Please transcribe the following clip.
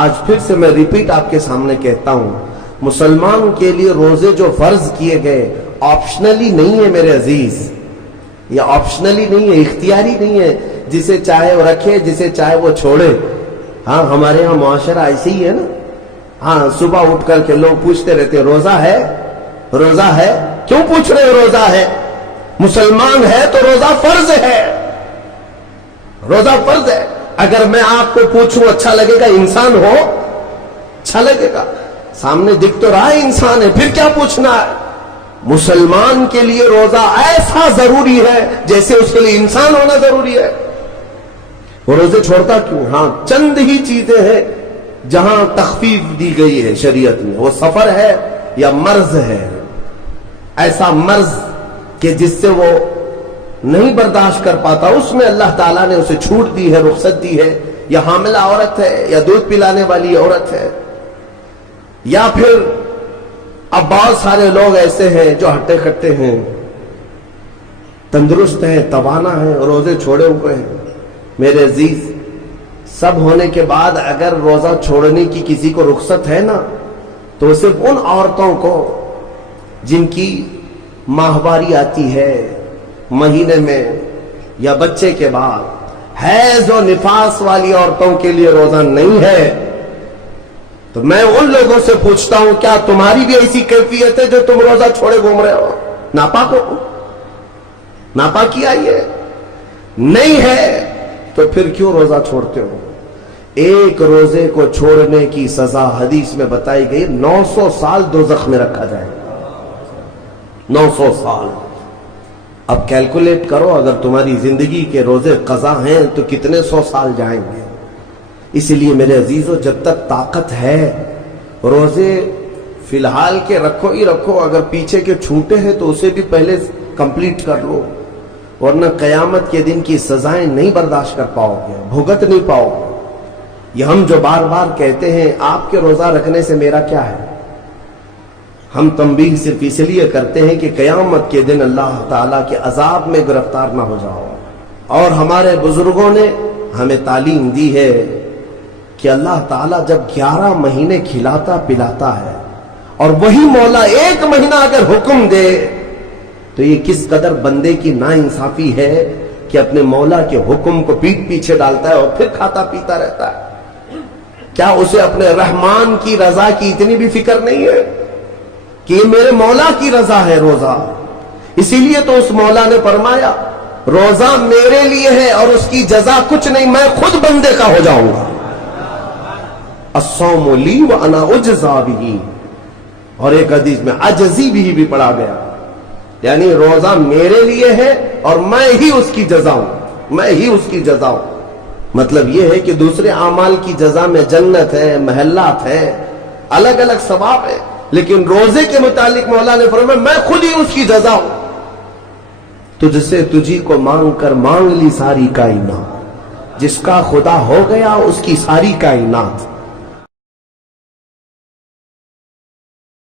آج پھر سے میں ریپیٹ آپ کے سامنے کہتا ہوں، مسلمان کے لیے روزے جو فرض کیے گئے آپشنلی نہیں ہے میرے عزیز، یہ آپشنلی نہیں ہے، اختیاری نہیں ہے، جسے چاہے وہ رکھے جسے چاہے وہ چھوڑے۔ ہاں ہمارے ہاں معاشرہ ایسے ہی ہے نا، ہاں صبح اٹھ کر کے لوگ پوچھتے رہتے ہیں روزہ ہے، روزہ ہے، کیوں پوچھ رہے ہیں روزہ ہے؟ مسلمان ہے تو روزہ فرض ہے، روزہ فرض ہے۔ اگر میں آپ کو پوچھوں اچھا لگے گا؟ انسان ہو اچھا لگے گا، سامنے دکھ تو رہا ہے انسان ہے، پھر کیا پوچھنا ہے؟ مسلمان کے لیے روزہ ایسا ضروری ہے جیسے اس کے لیے انسان ہونا ضروری ہے۔ وہ روزے چھوڑتا کیوں؟ ہاں چند ہی چیزیں ہیں جہاں تخفیف دی گئی ہے شریعت میں، وہ سفر ہے یا مرض ہے، ایسا مرض کہ جس سے وہ نہیں برداشت کر پاتا، اس میں اللہ تعالیٰ نے اسے چھوٹ دی ہے، رخصت دی ہے، یا حاملہ عورت ہے، یا دودھ پلانے والی عورت ہے، یا پھر اب بہت سارے لوگ ایسے ہیں جو ہٹے کٹے ہیں، تندرست ہیں، توانا ہیں، روزے چھوڑے ہوئے ہیں۔ میرے عزیز، سب ہونے کے بعد اگر روزہ چھوڑنے کی کسی کو رخصت ہے نا، تو صرف ان عورتوں کو جن کی ماہواری آتی ہے مہینے میں یا بچے کے بعد، حیض و نفاس والی عورتوں کے لیے روزہ نہیں ہے۔ تو میں ان لوگوں سے پوچھتا ہوں، کیا تمہاری بھی ایسی کیفیت ہے جو تم روزہ چھوڑے گھوم رہے ہو؟ ناپاک ہو؟ ناپاکی آئی ہے؟ نہیں ہے تو پھر کیوں روزہ چھوڑتے ہو؟ ایک روزے کو چھوڑنے کی سزا حدیث میں بتائی گئی 900 سال دوزخ میں رکھا جائے گا، 900 سال۔ اب کیلکولیٹ کرو، اگر تمہاری زندگی کے روزے قضا ہیں تو کتنے 100 سال جائیں گے۔ اسی لیے میرے عزیزو، جب تک طاقت ہے روزے فی الحال کے رکھو ہی رکھو، اگر پیچھے کے چھوٹے ہیں تو اسے بھی پہلے کمپلیٹ کر لو، ورنہ قیامت کے دن کی سزائیں نہیں برداشت کر پاؤ گے، بھگت نہیں پاؤ گے۔ یہ ہم جو بار بار کہتے ہیں آپ کے روزہ رکھنے سے میرا کیا ہے، ہم تنبیہ صرف اس لیے کرتے ہیں کہ قیامت کے دن اللہ تعالیٰ کے عذاب میں گرفتار نہ ہو جاؤ۔ اور ہمارے بزرگوں نے ہمیں تعلیم دی ہے کہ اللہ تعالیٰ جب 11 مہینے کھلاتا پلاتا ہے، اور وہی مولا 1 مہینہ اگر حکم دے تو یہ کس قدر بندے کی ناانصافی ہے کہ اپنے مولا کے حکم کو پیٹ پیچھے ڈالتا ہے اور پھر کھاتا پیتا رہتا ہے۔ کیا اسے اپنے رحمان کی رضا کی اتنی بھی فکر نہیں ہے کہ یہ میرے مولا کی رضا ہے روزہ؟ اسی لیے تو اس مولا نے فرمایا روزہ میرے لیے ہے اور اس کی جزا کچھ نہیں، میں خود بندے کا ہو جاؤں گا۔ الصوم لی وانا اجزا بہ، اور ایک حدیث میں عجزی بھی پڑھا گیا، یعنی روزہ میرے لیے ہے اور میں ہی اس کی جزا ہوں، میں ہی اس کی جزا ہوں۔ مطلب یہ ہے کہ دوسرے اعمال کی جزا میں جنت ہے، محلات ہے، الگ الگ ثواب ہے، لیکن روزے کے متعلق مولا نے فرمایا میں خود ہی اس کی جزا ہوں۔ تجھ سے تجھی کو مانگ کر مانگ لی ساری کائنات، جس کا خدا ہو گیا اس کی ساری کائنات۔